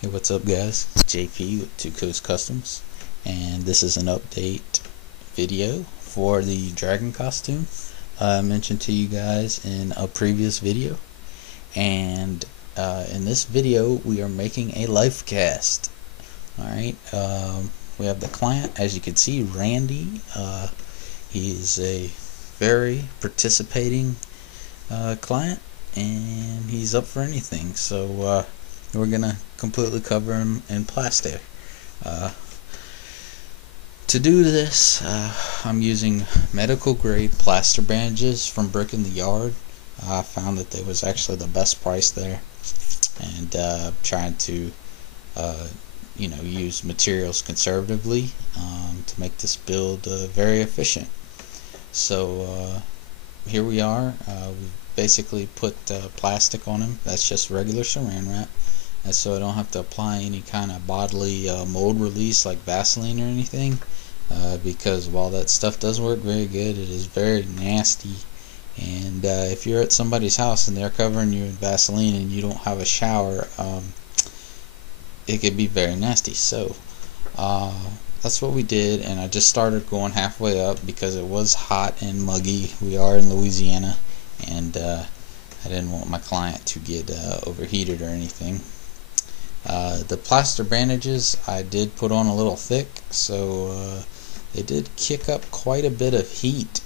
Hey, what's up guys? JP with Two Coast Customs, and this is an update video for the dragon costume I mentioned to you guys in a previous video. And in this video we are making a life cast. Alright, we have the client, as you can see, Randy. He is a very participating client, and he's up for anything, so we're gonna completely cover him in plaster. To do this, I'm using medical grade plaster bandages from Brick in the Yard. I found that they was actually the best price there, and trying to use materials conservatively to make this build very efficient. So here we are. We've basically put plastic on him. That's just regular saran wrap, and so I don't have to apply any kind of bodily mold release like Vaseline or anything, because while that stuff does work very good, it is very nasty. And if you're at somebody's house and they're covering you in Vaseline and you don't have a shower, it could be very nasty. So that's what we did, and I just started going halfway up because it was hot and muggy. We are in Louisiana, and I didn't want my client to get overheated or anything. The plaster bandages I did put on a little thick, so they did kick up quite a bit of heat.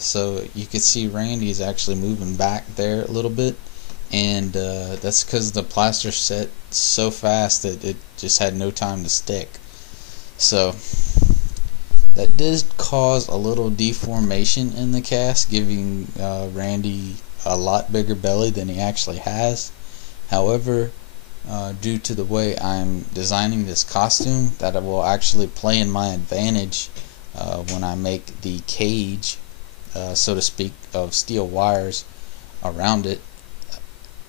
So you can see Randy's actually moving back there a little bit, and that's because the plaster set so fast that it just had no time to stick. So that did cause a little deformation in the cast, giving Randy a lot bigger belly than he actually has. However, due to the way I'm designing this costume, that it will actually play in my advantage when I make the cage, so to speak, of steel wires around it.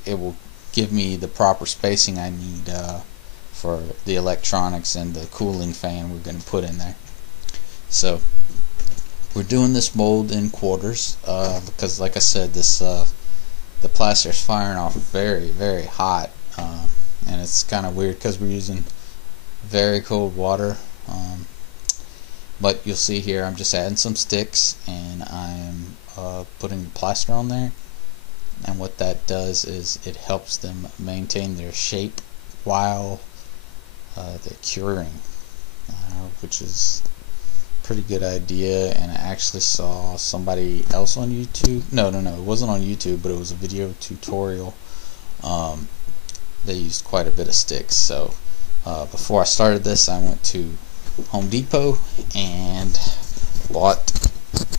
It will give me the proper spacing I need for the electronics and the cooling fan we're going to put in there. So we're doing this mold in quarters because, like I said, this the plaster is firing off very, very hot, and it's kind of weird because we're using very cold water. But you'll see here I'm just adding some sticks, and I'm putting the plaster on there, and what that does is it helps them maintain their shape while they're curing, which is a pretty good idea. And I actually saw somebody else on YouTube, no, it wasn't on YouTube, but it was a video tutorial. They used quite a bit of sticks. So before I started this, I went to Home Depot and bought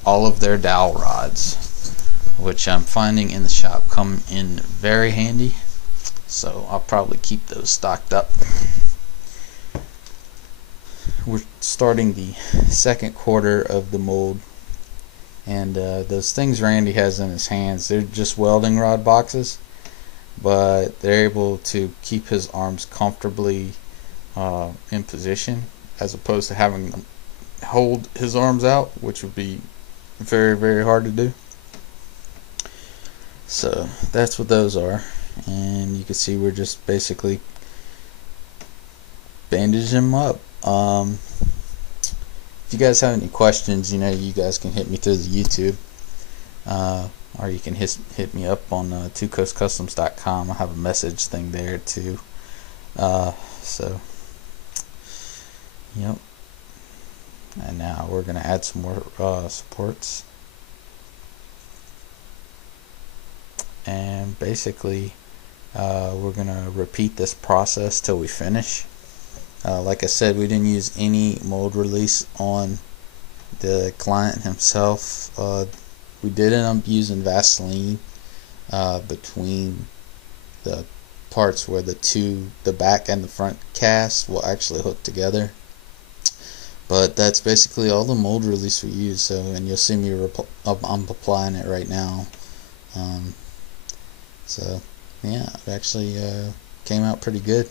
all of their dowel rods, which I'm finding in the shop come in very handy, so I'll probably keep those stocked up. We're starting the second quarter of the mold, and those things Randy has in his hands, they're just welding rod boxes, but they're able to keep his arms comfortably in position, as opposed to having them hold his arms out, which would be very, very hard to do. So that's what those are, and you can see we're just basically bandaging them up. If you guys have any questions, you guys can hit me through the YouTube, or you can hit me up on twocoastcustoms.com. I have a message thing there too. So yep. And now we're gonna add some more supports, and basically we're gonna repeat this process till we finish. Like I said, we didn't use any mold release on the client himself. We did end up using Vaseline between the parts where the back and the front cast will actually hook together. But that's basically all the mold release we use. So, and you'll see me I'm applying it right now. So yeah, it actually came out pretty good.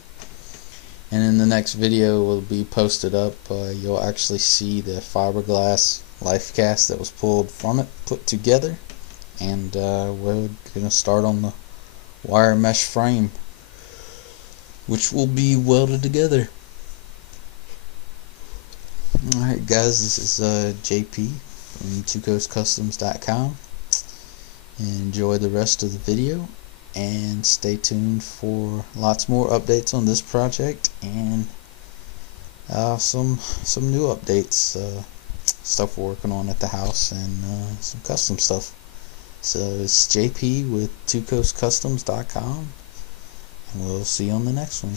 And in the next video will be posted up, you'll actually see the fiberglass life cast that was pulled from it put together, and we're gonna start on the wire mesh frame. which will be welded together. Alright guys, this is JP from twocoastcustoms.com. Enjoy the rest of the video and stay tuned for lots more updates on this project and some new updates, stuff we're working on at the house, and some custom stuff. So it's JP with twocoastcustoms.com, and we'll see you on the next one.